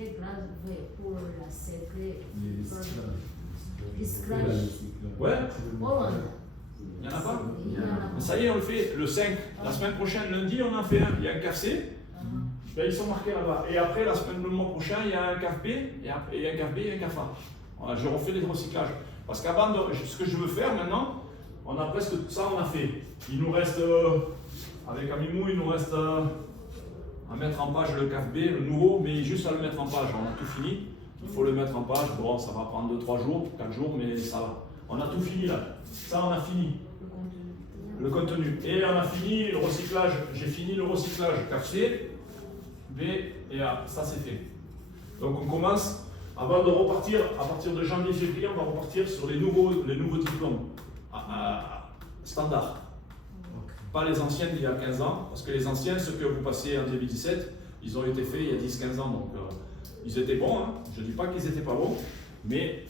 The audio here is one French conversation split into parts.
très grave pour la secret. Les Scratch. Ouais, Hollande. il n'y en a pas. Il y en a pas. Ça y est, on le fait le 5. La semaine prochaine, lundi, on en fait un. Il y a un CAFC. Ben, ils sont marqués là-bas. Et après, le mois prochain, il y a un CAFB, et un CAFB et un CAFA. Voilà, je refais les recyclages. Parce qu'avant, ce que je veux faire maintenant, on a presque ça, on a fait. Il nous reste, avec Amimou, il nous reste à mettre en page le CAFB, le nouveau, mais juste à le mettre en page. On a tout fini. Il faut le mettre en page. Bon, ça va prendre 2-3 jours, 4 jours, mais ça va. On a tout fini là. Ça, on a fini. Le contenu. Et on a fini le recyclage. J'ai fini le recyclage CAFC. B et A, ça c'est fait. Donc on commence, avant de repartir, à partir de janvier-février, on va repartir sur les nouveaux diplômes standards. Pas les anciens d'il y a 15 ans, parce que les anciens, ceux que vous passez en 2017, ils ont été faits il y a 10-15 ans, donc ils étaient bons, hein. Je ne dis pas qu'ils n'étaient pas bons, mais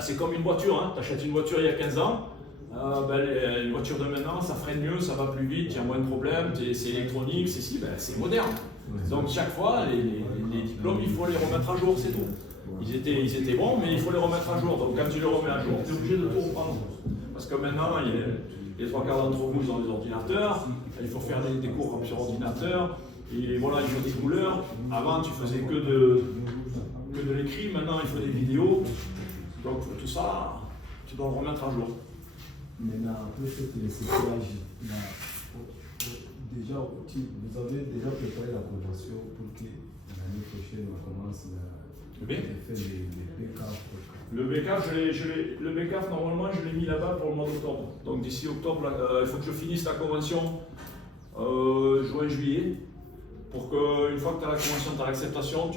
c'est comme une voiture, hein. Tu achètes une voiture il y a 15 ans, une voiture de maintenant, ça freine mieux, ça va plus vite, il y a moins de problèmes, c'est électronique, c'est moderne. Donc chaque fois, les diplômes, il faut les remettre à jour, c'est tout. Ils étaient bons, mais il faut les remettre à jour. Donc quand tu les remets à jour, tu es obligé de tout reprendre. Parce que maintenant, les trois quarts d'entre vous, ils ont des ordinateurs, il faut faire des cours sur ordinateur, et voilà, il faut des couleurs. Avant, tu faisais que de l'écrit, maintenant, il faut des vidéos. Donc tout ça, tu dois le remettre à jour. Maintenant, après ce recyclage, déjà, vous avez déjà préparé la convention pour que l'année prochaine on commence Le B faire les BCAF. Le BCAF, normalement, je l'ai mis là-bas pour le mois d'octobre. Donc d'ici octobre, il faut que je finisse la convention juin-juillet. Pour qu'une fois que tu as la convention, tu as l'acceptation,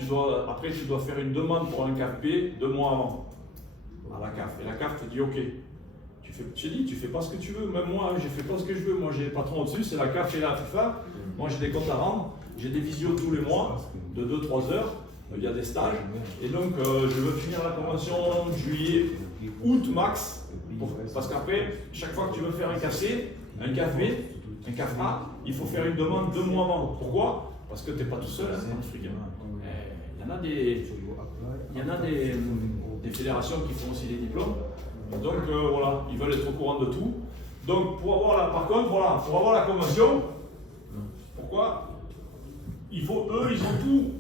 après tu dois faire une demande pour un CAFB 2 mois avant à la CAF. Et la CAF te dit OK. Tu fais pas ce que tu veux. Même moi, je fais pas ce que je veux. Moi, j'ai le patron au-dessus, c'est la CAF et la FIFA. Moi, j'ai des comptes à rendre. J'ai des visios tous les mois de 2-3 heures. Il y a des stages. Et donc, je veux finir la convention juillet, août max. Parce qu'après, chaque fois que tu veux faire un CAFC, un CAFB, un CAFA, il faut faire une demande 2 mois avant. Pourquoi? Parce que tu n'es pas tout seul hein, dans le fric. Il y en a des fédérations qui font aussi des diplômes. Donc voilà, ils veulent être au courant de tout. Donc par contre, voilà, pour avoir la convention, pourquoi? Ils ont tout.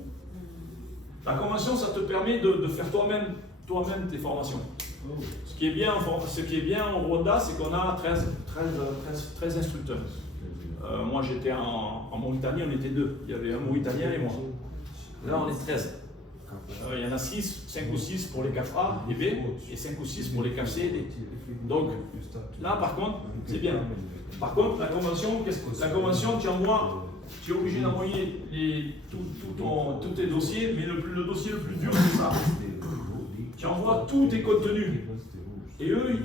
La convention, ça te permet de faire toi-même tes formations. Ce qui est bien au Rwanda, c'est qu'on a 13 instructeurs. Moi, j'étais en Mauritanie, on était 2. Il y avait un Mauritanien et moi. Là, on est 13. Il y en a 5 ou 6 pour les CAFA et B, et 5 ou 6 pour les CAFC et D. Donc, là, par contre, c'est bien. Par contre, la convention, tu es obligé d'envoyer tous tes dossiers, mais le dossier le plus dur, c'est ça. Tu envoies tous tes contenus. Et eux,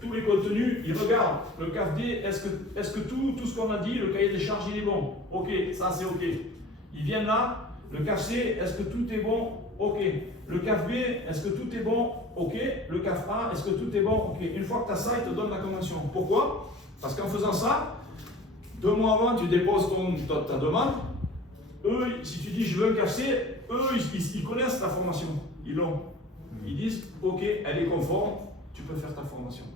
tous les contenus, ils regardent le CAFD, est-ce que tout ce qu'on a dit, le cahier des charges, il est bon? Ok, ça c'est ok. Ils viennent là, le CAFC, est-ce que tout est bon? Ok. Le CAFB, est-ce que tout est bon? Ok. Le CAFA, est-ce que tout est bon? Ok. Une fois que tu as ça, ils te donnent la convention. Pourquoi? Parce qu'en faisant ça, 2 mois avant, tu déposes ta demande. Eux, si tu dis je veux un CAFC, eux, ils connaissent ta formation. Ils l'ont. Ils disent ok, elle est conforme, tu peux faire ta formation.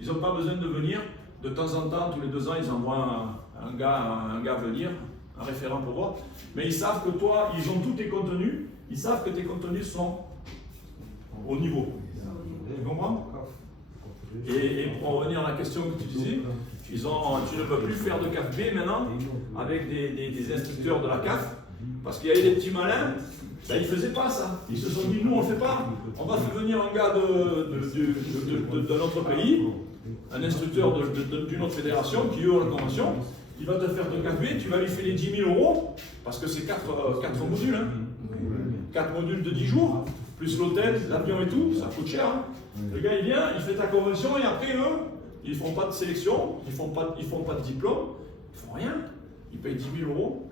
Ils n'ont pas besoin de venir. De temps en temps, tous les 2 ans, ils envoient un gars venir, un référent pour voir. Mais ils savent que toi, ils ont tous tes contenus, ils savent que tes contenus sont au niveau. Tu comprends? Et pour revenir à la question que tu disais, tu ne peux plus faire de CAFB maintenant avec des instructeurs de la CAF, parce qu'il y avait des petits malins, ils ne faisaient pas ça. Ils se sont dit, nous on ne le fait pas, on va faire venir un gars de notre pays, un instructeur d'une autre fédération qui eux ont la convention, il va te faire de CAFB, tu vas lui filer 10 000 €, parce que c'est 4 modules, hein. 4 modules de 10 jours, plus l'hôtel, l'avion et tout, ça coûte cher. Hein. Le gars il vient, il fait ta convention et après eux, ils ne font pas de sélection, ils font pas de diplôme, ils font rien, ils payent 10 000 €,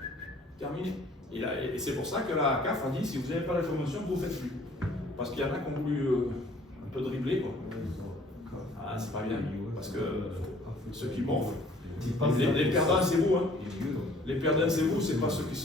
terminé. Et c'est pour ça que la CAF a dit, si vous n'avez pas la convention, vous ne faites plus. Parce qu'il y en a qui ont voulu un peu dribbler, quoi. Ah, c'est pas bien, parce que ceux qui morflent, les perdants c'est vous, hein. Les perdants c'est vous, c'est pas ceux qui sont